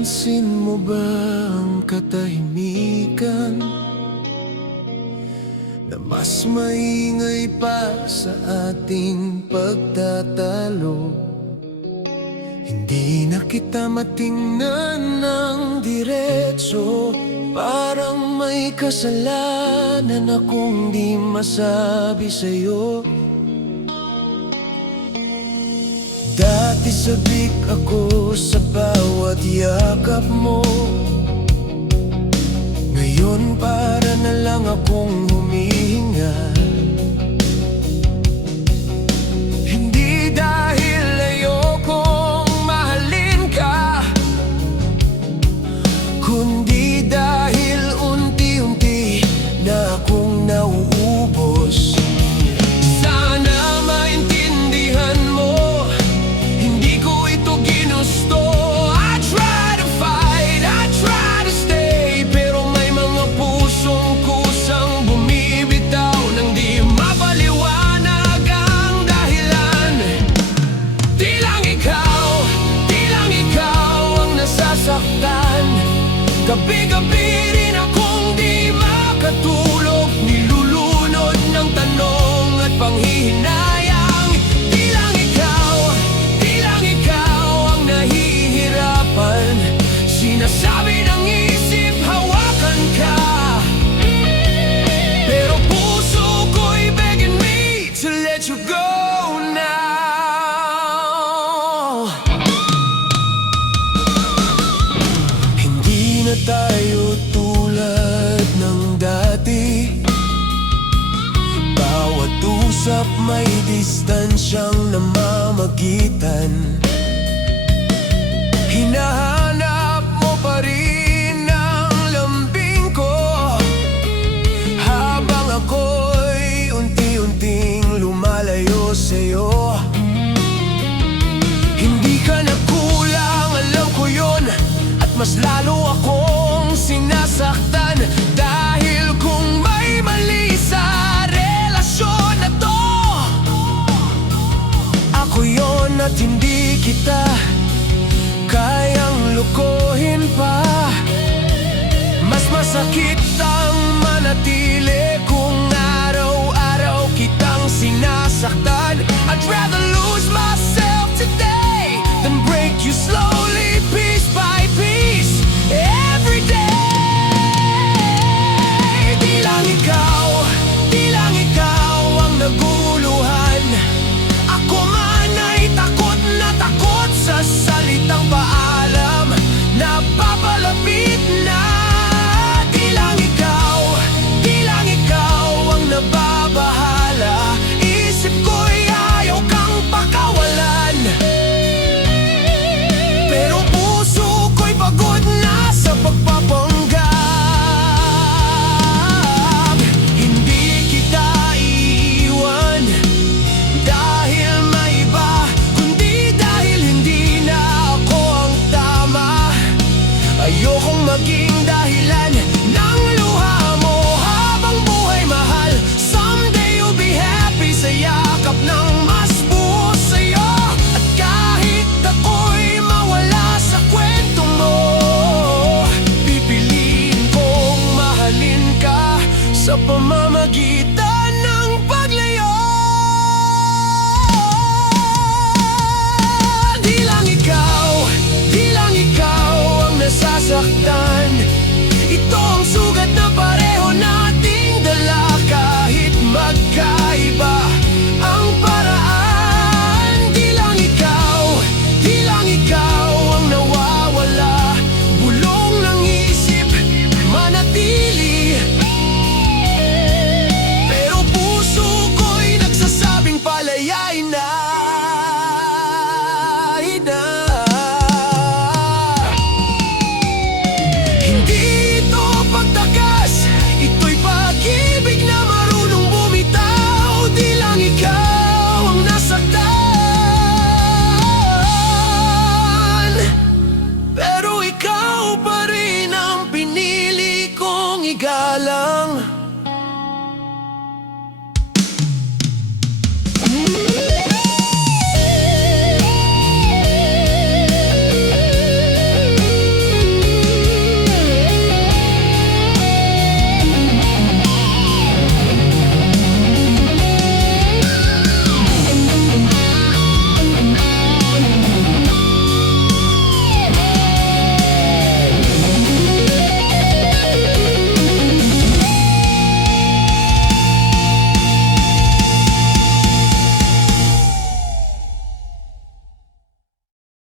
Napapansin mo ba ang katahimikan na mas maingay pa sa ating pagtatalo? Hindi na kita matingnan ng diretso, parang may kasalanan akong di masabi sa'yo. Dati sabik ako sa bawat yakap mo, ngayon para na lang akong humihinga. Hindi dahil ayokong mahalin ka, kundi dahil unti-unti na akong nauubos. Sana maintindihan mo, hindi ko ito ginusto. I try to fight, I try to stay, pero may mga pusong kusang bumibitaw nang di mapaliwanag ang dahilan. Di lang ikaw ang nasasaktan. Gabi-gabi rin akong di makatulog, nilulunod ng tanong at panghihinayang. Di lang ikaw ang nahihirapan. Sinasabi ng isip, hawakan ka, pero puso ko'y begging me to let you go now. Hindi na tayo tulad ng dati, bawat usap may distansyang namamagitan. Hinahanap mo pa rin ang lambing ko, habang ako'y unti-unting lumalayo sa'yo. Hindi ka na kulang, alam ko yun, at mas lalo akong sinasaktan. Dahil kung may mali sa relasyon na to, ako yun at hindi kita kayang lukuhin pa. Mas masakit ang manatili kung araw-araw kitang sinasaktan. I'd rather lose myself today than break you slowly, piece by piece, every day. Di lang ikaw ang naguluhan. Ako man ay takot na takot sa salitang paalam, napapalapit na. Di lang ikaw ang nababahala. Isip ko'y ayaw kang pakawalan, pero puso ko'y pagod na sa pagpapanggap. Hindi kita iiwan dahil may iba, kundi dahil hindi na ako ang tama. Ayokong maging